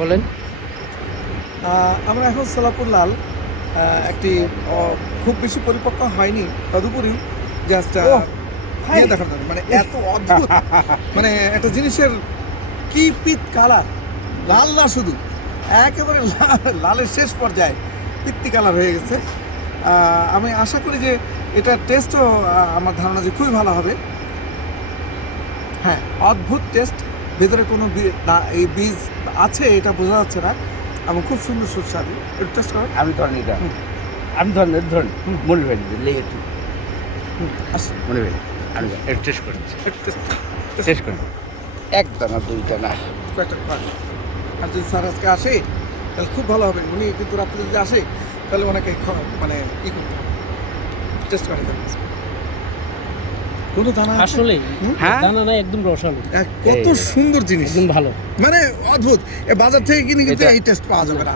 বলেন। আমরা এখন সোলাপুর লাল একটি খুব বেশি পরিপক্ক হয়নি, তদুপরি জাস্ট দেখার জন্য, মানে এত অদ্ভুত মানে একটা জিনিসের কি পিত কালার, লাল না শুধু একেবারে লালের শেষ পর্যায়ে পিত্তি কালার হয়ে গেছে। আমি আশা করি যে এটার টেস্টও আমার ধারণা যে খুবই ভালো হবে। হ্যাঁ, অদ্ভুত টেস্ট, ভেতরে কোনো এই বীজ আছে এটা বোঝা যাচ্ছে না, এবং খুব সুন্দর সুস্বাদু। একটু টেস্ট করেন। আমি ধরেন এটা, আমি ধরেন মনে হয় লেগে একটু আসুন, মনে হয় আমি একটু টেস্ট করছি, একটু টেস্ট করি। একটা না দুইটা না, কয়েকটা খান। আর যদি স্যার আজকে আসে তাহলে খুব ভালো হবে। উনি কিন্তু রাত্রে যদি আসে তাহলে ওনাকে মানে করতে হবে, টেস্ট করে দেবেন। কোনো দানা আছে? আসলে হ্যাঁ? দানা নাই, একদম রসালো, কত সুন্দর জিনিস, একদম ভালো। মানে অদ্ভুত। বাজার থেকে কিনে কিন্তু এটা- এই টেস্ট পাওয়া যাবে না।